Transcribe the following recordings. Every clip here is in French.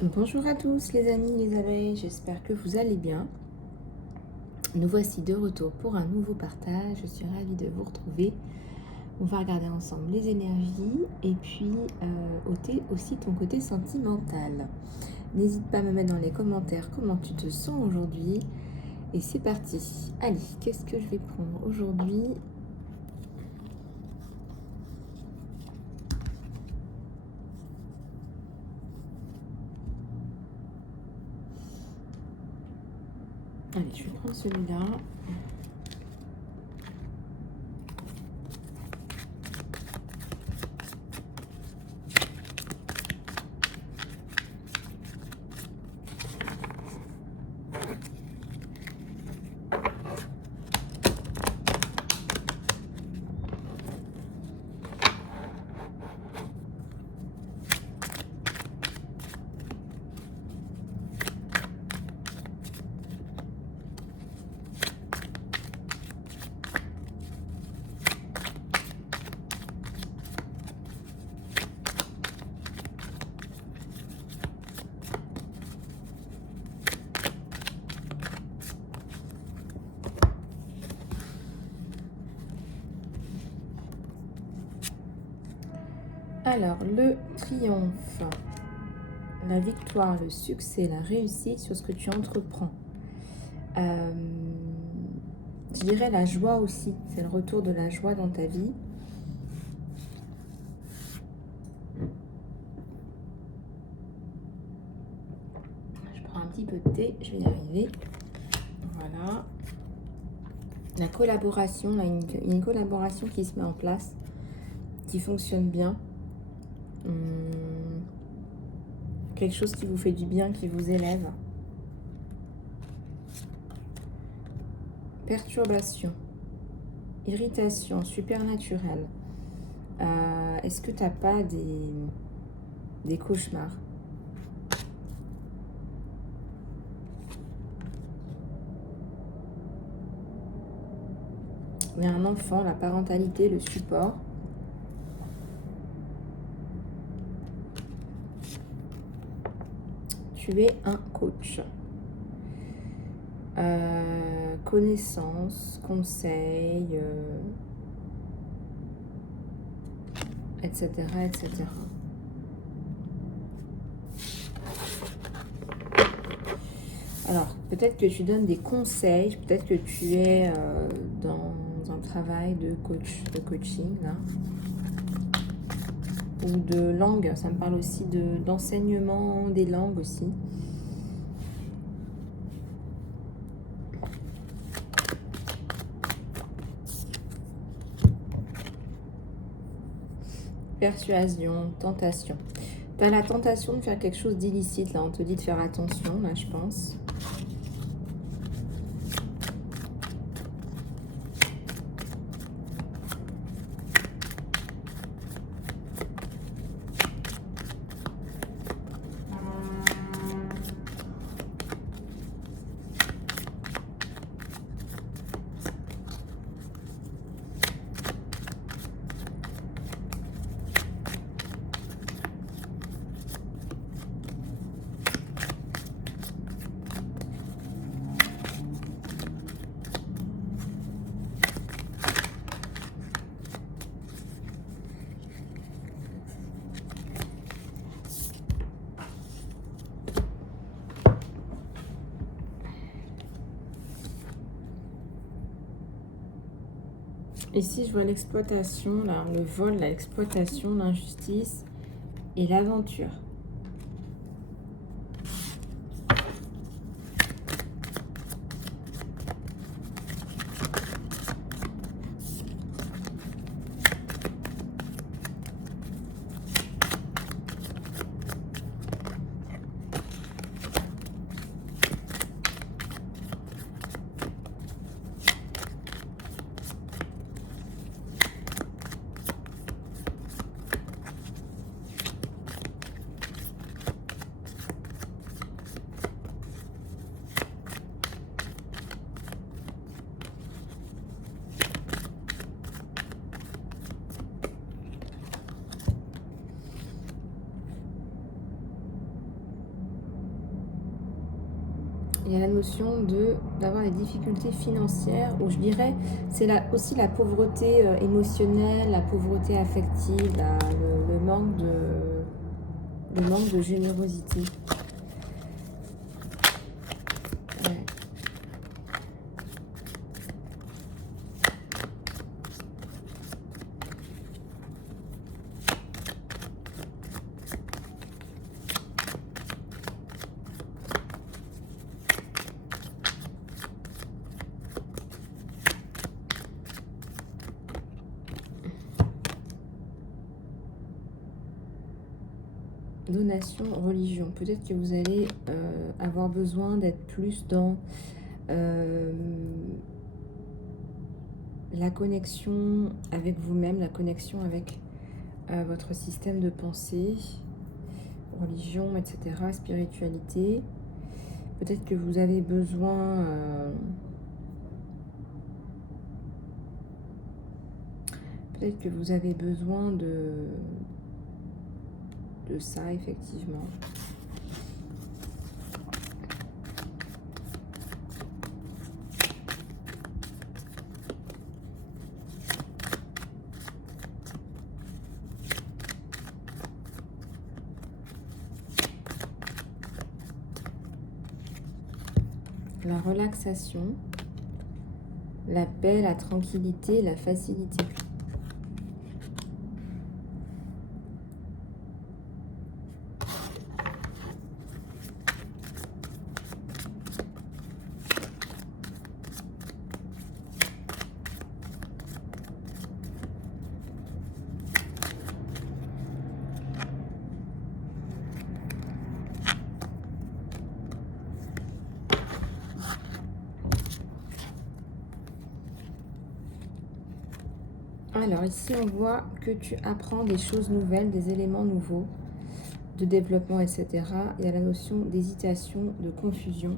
Bonjour à tous les amis, les abeilles, j'espère que vous allez bien. Nous voici de retour pour un nouveau partage, je suis ravie de vous retrouver. On va regarder ensemble les énergies et puis ôter aussi ton côté sentimental. N'hésite pas à me mettre dans les commentaires comment tu te sens aujourd'hui. Et c'est parti. Allez, qu'est-ce que je vais prendre aujourd'hui ? Allez, je vais prendre celui-là. Alors, le triomphe, la victoire, le succès, la réussite sur ce que tu entreprends. Je dirais la joie aussi, c'est le retour de la joie dans ta vie. Je prends un petit peu de thé, je vais y arriver. Voilà. La collaboration, là, une collaboration qui se met en place, qui fonctionne bien. Quelque chose qui vous fait du bien, qui vous élève. Perturbation, irritation, supernaturelle. Est-ce que tu n'as pas des cauchemars ? Il y a un enfant, la parentalité, le support. Tu es un coach. Connaissances, conseils, etc., etc. Alors, peut-être que tu donnes des conseils, peut-être que tu es dans un travail de coaching, là. Ou de langue, ça me parle aussi d'enseignement des langues aussi. Persuasion, tentation. Tu as la tentation de faire quelque chose d'illicite, là, on te dit de faire attention, là, je pense. Ici, je vois l'exploitation, là, le vol, l'exploitation, l'injustice et l'aventure. Il y a la notion d'avoir des difficultés financières, ou je dirais, c'est aussi la pauvreté émotionnelle, la pauvreté affective, le manque de générosité. Ouais. Donation, religion. Peut-être que vous allez avoir besoin d'être plus dans la connexion avec vous-même, la connexion avec votre système de pensée, religion, etc., spiritualité. Peut-être que vous avez besoin de ça, effectivement. La relaxation, la paix, la tranquillité, la facilité. Alors ici, on voit que tu apprends des choses nouvelles, des éléments nouveaux de développement, etc. Il y a la notion d'hésitation, de confusion.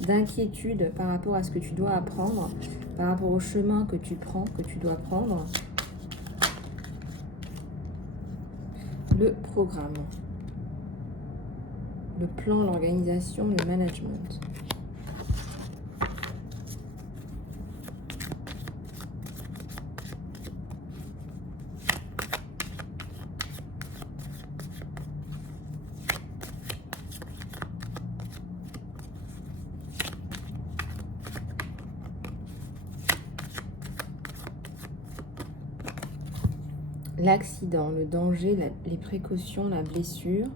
D'inquiétude par rapport à ce que tu dois apprendre, par rapport au chemin que tu prends, que tu dois prendre. Le programme. Le plan, l'organisation, le management. L'accident, le danger, les précautions, la blessure.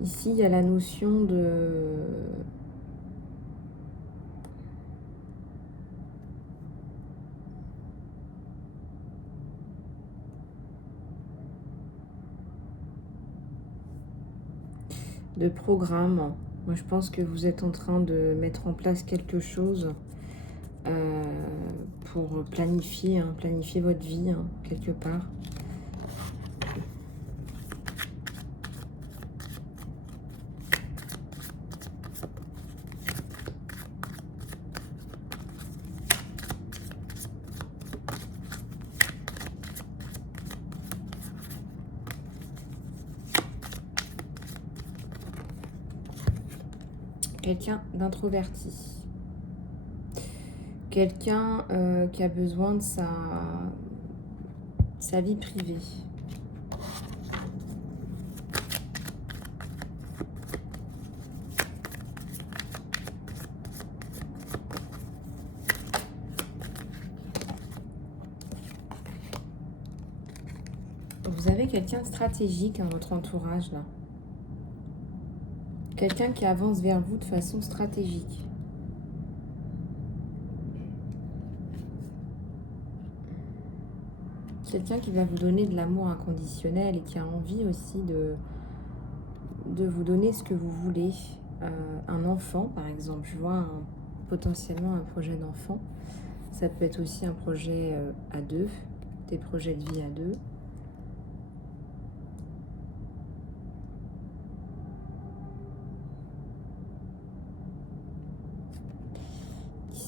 Ici, il y a la notion de programme. Moi, je pense que vous êtes en train de mettre en place quelque chose pour planifier votre vie, quelque part. Quelqu'un d'introverti. Quelqu'un qui a besoin de sa vie privée. Vous avez quelqu'un de stratégique dans votre entourage, là. Quelqu'un qui avance vers vous de façon stratégique. Quelqu'un qui va vous donner de l'amour inconditionnel et qui a envie aussi de vous donner ce que vous voulez. Un enfant, par exemple. Je vois potentiellement un projet d'enfant. Ça peut être aussi un projet à deux, des projets de vie à deux.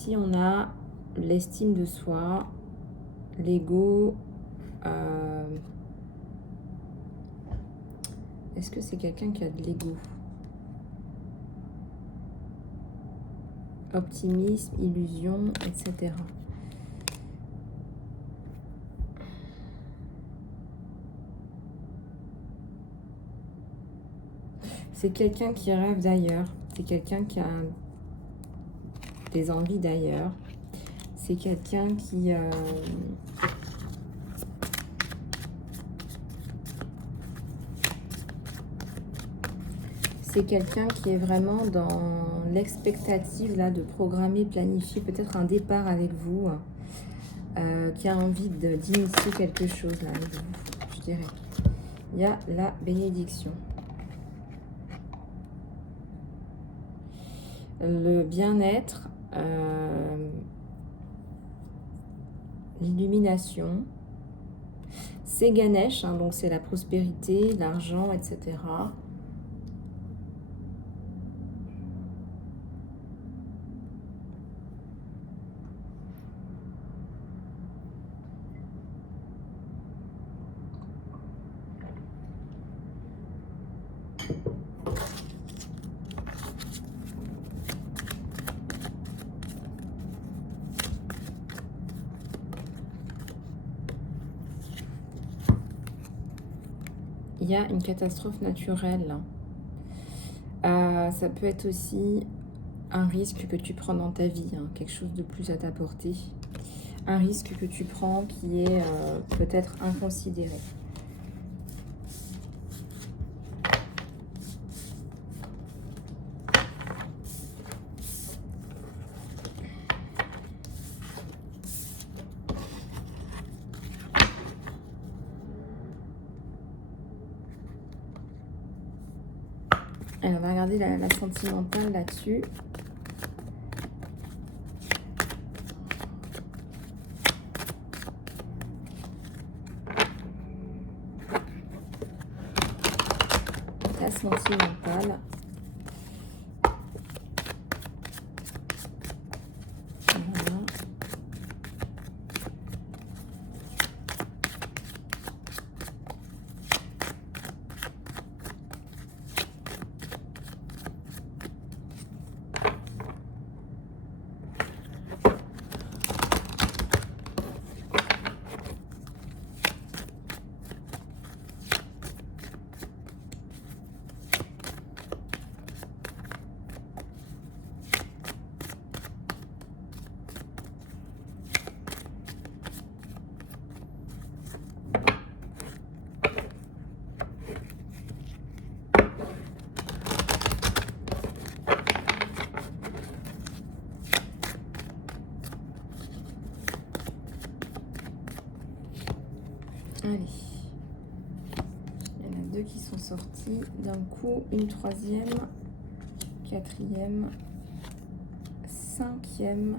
ici, on a l'estime de soi, l'ego. Est-ce que c'est quelqu'un qui a de l'ego? Optimisme, illusion, etc. C'est quelqu'un qui rêve d'ailleurs. C'est quelqu'un qui a des envies d'ailleurs. C'est quelqu'un qui... c'est quelqu'un qui est vraiment dans l'expectative là de programmer, planifier peut-être un départ avec vous, qui a envie d'initier quelque chose là avec vous, je dirais. Il y a la bénédiction. Le bien-être, l'illumination. C'est Ganesh, hein, donc c'est la prospérité, l'argent, etc. Il y a une catastrophe naturelle. Ça peut être aussi un risque que tu prends dans ta vie, hein, quelque chose de plus à ta portée. Un risque que tu prends qui est peut-être inconsidéré. Alors, on va regarder la sentimentale là-dessus. La sentimentale. Voilà. Allez, il y en a deux qui sont sortis d'un coup, une troisième, quatrième, cinquième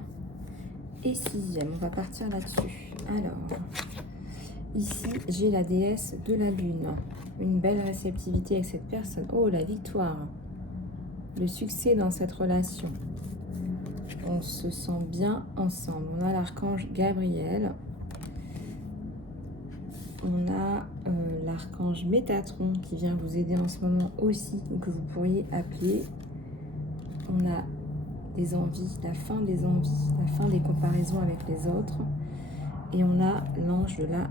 et sixième. On va partir là-dessus. Alors, ici, j'ai la déesse de la lune. Une belle réceptivité avec cette personne. Oh, la victoire. Le succès dans cette relation. On se sent bien ensemble. On a l'archange Gabriel. On a l'archange Métatron qui vient vous aider en ce moment aussi, ou que vous pourriez appeler. On a des envies, la fin des envies, la fin des comparaisons avec les autres. Et on a l'ange de la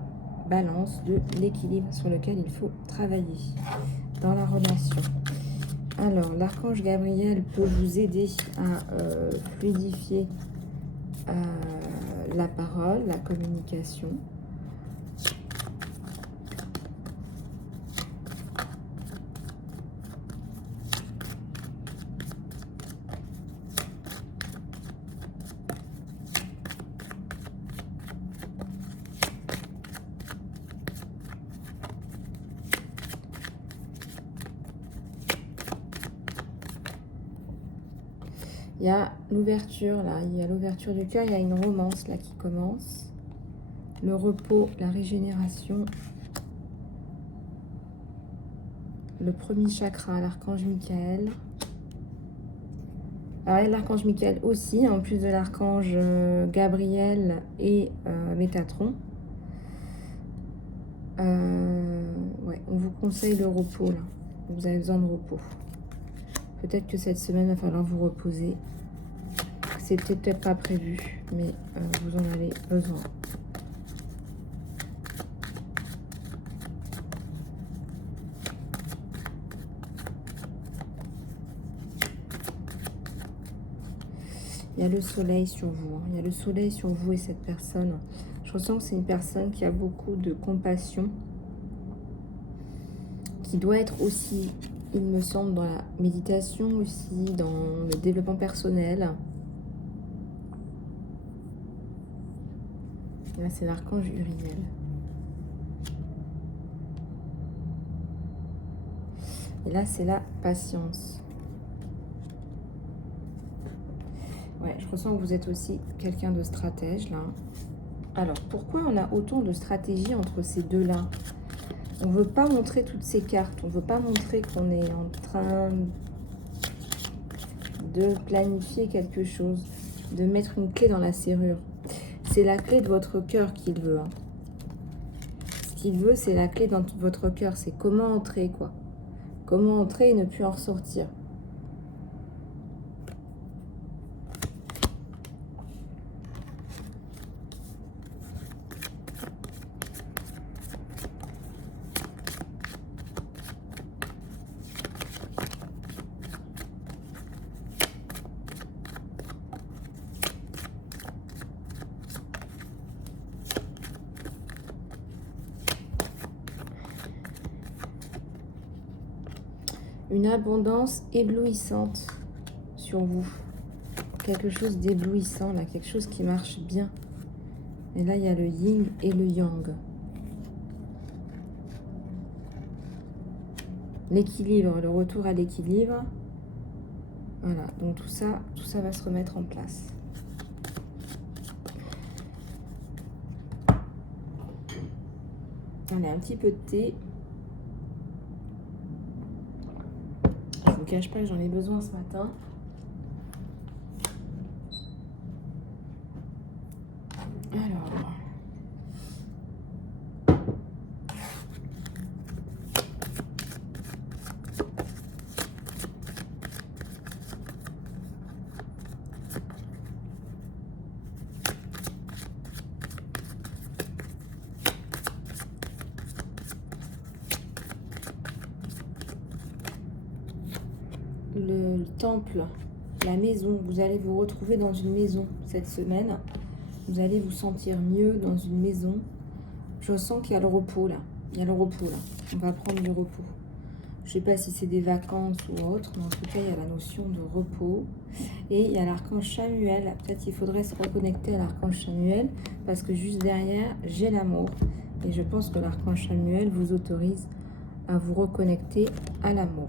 balance, de l'équilibre sur lequel il faut travailler dans la relation. Alors, l'archange Gabriel peut vous aider à fluidifier la parole, la communication. Il y a l'ouverture là, il y a l'ouverture du cœur, il y a une romance là qui commence. Le repos, la régénération. Le premier chakra, l'archange Michael. Alors, l'archange Michael aussi, en plus de l'archange Gabriel et Métatron. Ouais, on vous conseille le repos, là. Vous avez besoin de repos. Peut-être que cette semaine, il va falloir vous reposer. C'était peut-être pas prévu, mais vous en avez besoin. Il y a le soleil sur vous. Il y a le soleil sur vous et cette personne. Je ressens que c'est une personne qui a beaucoup de compassion, qui doit être aussi, il me semble, dans la méditation aussi, dans le développement personnel. Et là, c'est l'archange Uriel. Et là, c'est la patience. Ouais, je ressens que vous êtes aussi quelqu'un de stratège, là. Alors, pourquoi on a autant de stratégie entre ces deux-là? On ne veut pas montrer toutes ces cartes. On ne veut pas montrer qu'on est en train de planifier quelque chose, de mettre une clé dans la serrure. C'est la clé de votre cœur qu'il veut. Hein. Ce qu'il veut, c'est la clé dans votre cœur. C'est comment entrer, quoi. Comment entrer et ne plus en ressortir. Une abondance éblouissante sur vous. Quelque chose d'éblouissant, là, quelque chose qui marche bien. Et là, il y a le yin et le yang. L'équilibre, le retour à l'équilibre. Voilà, donc tout ça va se remettre en place. Allez, un petit peu de thé. Je ne vous cache pas que j'en ai besoin ce matin. Alors. Le temple, la maison, vous allez vous retrouver dans une maison cette semaine. Vous allez vous sentir mieux dans une maison. Je sens qu'il y a le repos là. Il y a le repos là. On va prendre du repos. Je ne sais pas si c'est des vacances ou autre, mais en tout cas, il y a la notion de repos. Et il y a l'archange Samuel. Peut-être qu'il faudrait se reconnecter à l'archange Samuel, parce que juste derrière, j'ai l'amour. Et je pense que l'archange Samuel vous autorise à vous reconnecter à l'amour.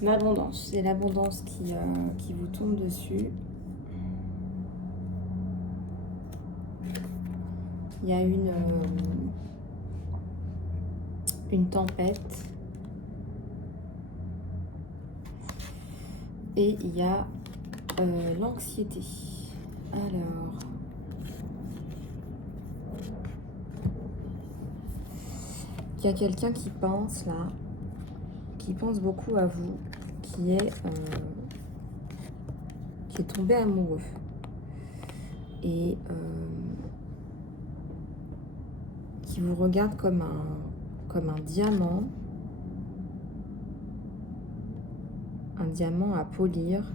L'abondance, c'est l'abondance qui vous tombe dessus. Il y a une tempête. Et il y a l'anxiété. Alors, il y a quelqu'un qui pense là, qui pense beaucoup à vous, qui est tombé amoureux. Et qui vous regarde comme un diamant. Un diamant à polir.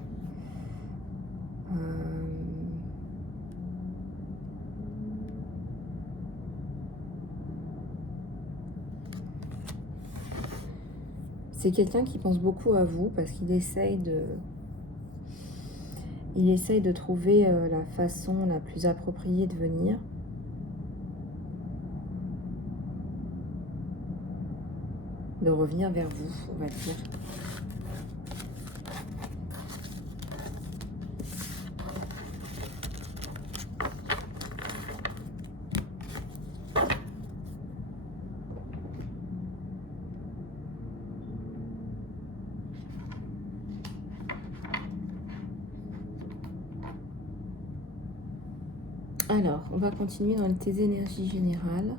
C'est quelqu'un qui pense beaucoup à vous parce qu'il essaye de trouver la façon la plus appropriée de venir. De revenir vers vous, on va dire. Alors, on va continuer dans tes énergies générales.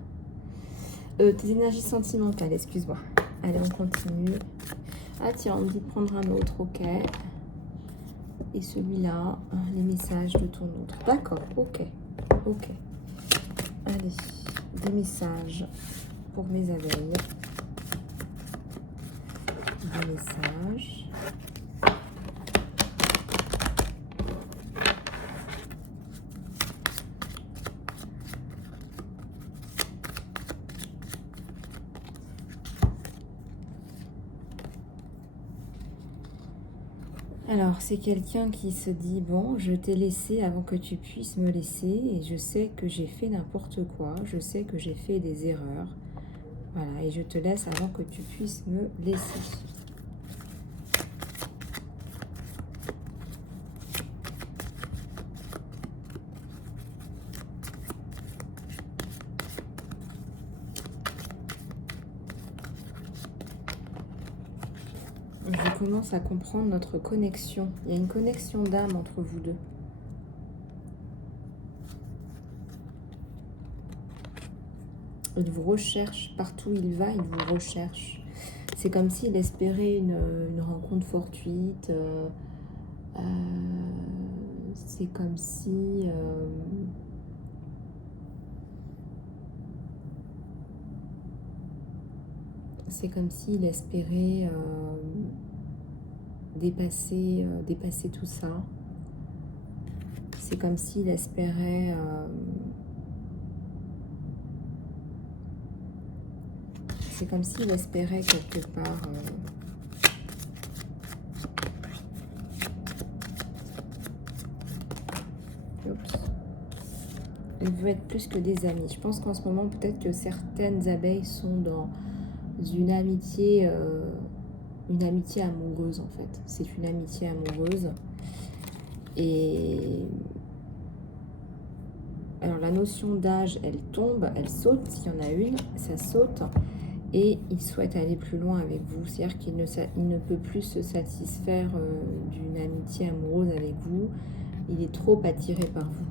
Tes énergies sentimentales, excuse-moi. Allez, on continue. Ah tiens, on me dit de prendre un autre, ok. Et celui-là, les messages de ton autre. D'accord, ok. Ok. Allez, des messages pour mes abeilles. Des messages. Alors, c'est quelqu'un qui se dit, bon, je t'ai laissé avant que tu puisses me laisser et je sais que j'ai fait n'importe quoi, je sais que j'ai fait des erreurs. Voilà, et je te laisse avant que tu puisses me laisser. Je commence à comprendre notre connexion. Il y a une connexion d'âme entre vous deux. Il vous recherche. Partout où il va, il vous recherche. C'est comme s'il espérait une rencontre fortuite. C'est comme si... c'est comme s'il espérait dépasser tout ça. C'est comme s'il espérait... c'est comme s'il espérait quelque part... il veut être plus que des amis. Je pense qu'en ce moment, peut-être que certaines abeilles sont dans une amitié amoureuse en fait. C'est une amitié amoureuse. Et alors la notion d'âge, elle tombe, elle saute, s'il y en a une, ça saute. Et il souhaite aller plus loin avec vous. C'est-à-dire qu'il ne peut plus se satisfaire d'une amitié amoureuse avec vous. Il est trop attiré par vous.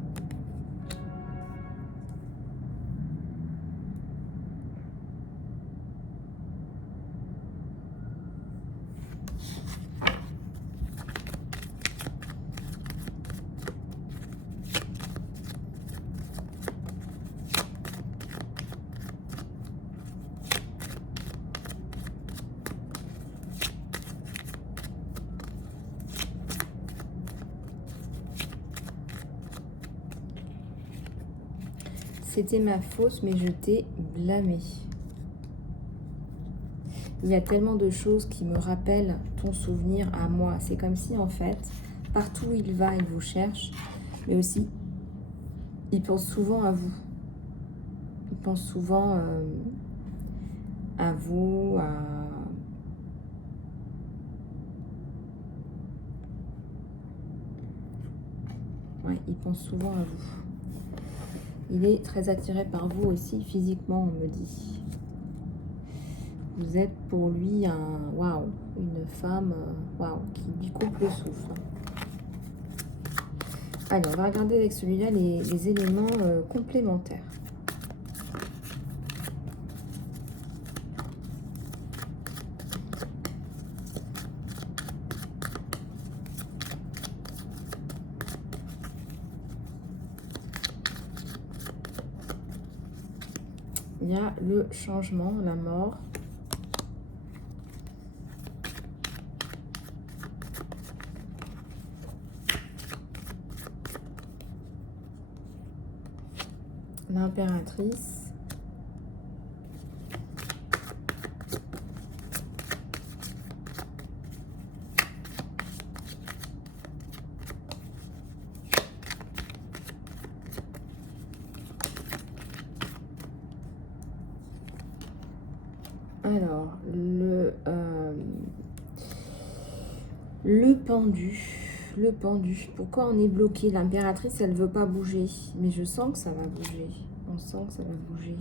C'était ma faute, mais je t'ai blâmé. Il y a tellement de choses qui me rappellent ton souvenir à moi. C'est comme si, en fait, partout où il va, il vous cherche. Mais aussi, il pense souvent à vous. Il pense souvent à vous, Ouais, il pense souvent à vous. Il est très attiré par vous aussi, physiquement, on me dit. Vous êtes pour lui une femme qui lui coupe le souffle. Allez, on va regarder avec celui-là les éléments complémentaires. Il y a le changement, la mort. l'impératrice. Alors, le pendu. Le pendu. Pourquoi on est bloqué? L'impératrice, elle veut pas bouger. Mais je sens que ça va bouger. On sent que ça va bouger.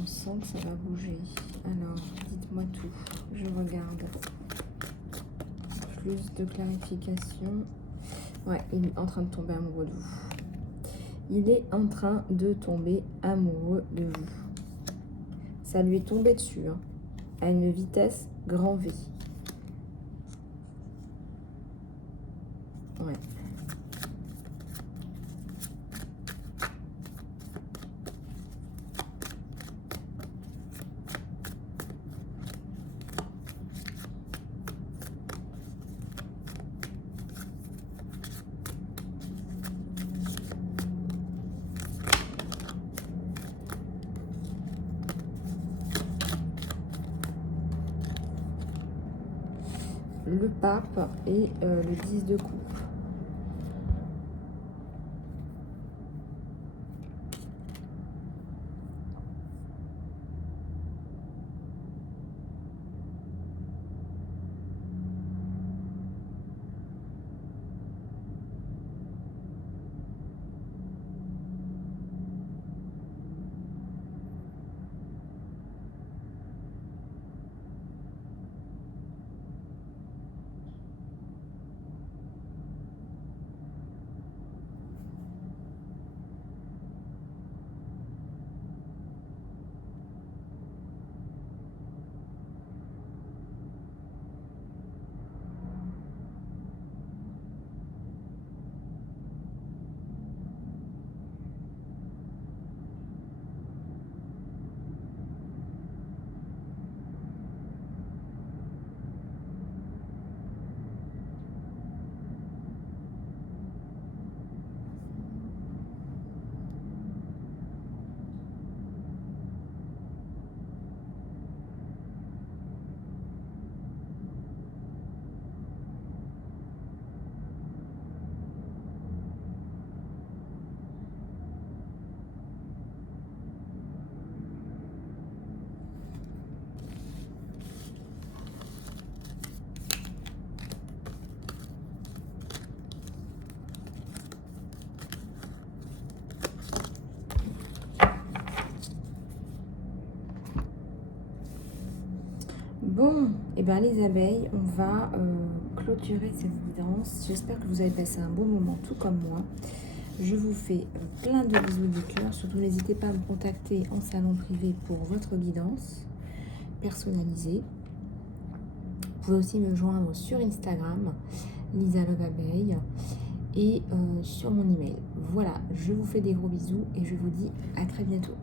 On sent que ça va bouger. Alors, dites-moi tout. Je regarde. Plus de clarification. Ouais, il est en train de tomber amoureux de vous. Il est en train de tomber amoureux de vous. Ça lui est tombé dessus, hein, à une vitesse grand V. Ouais. Le pape et le 10 de coupe. Bon, et bien les abeilles, on va clôturer cette guidance. J'espère que vous avez passé un bon moment, tout comme moi. Je vous fais plein de bisous du cœur. Surtout, n'hésitez pas à me contacter en salon privé pour votre guidance personnalisée. Vous pouvez aussi me joindre sur Instagram, Lisa Love Abeille, et sur mon email. Voilà, je vous fais des gros bisous et je vous dis à très bientôt.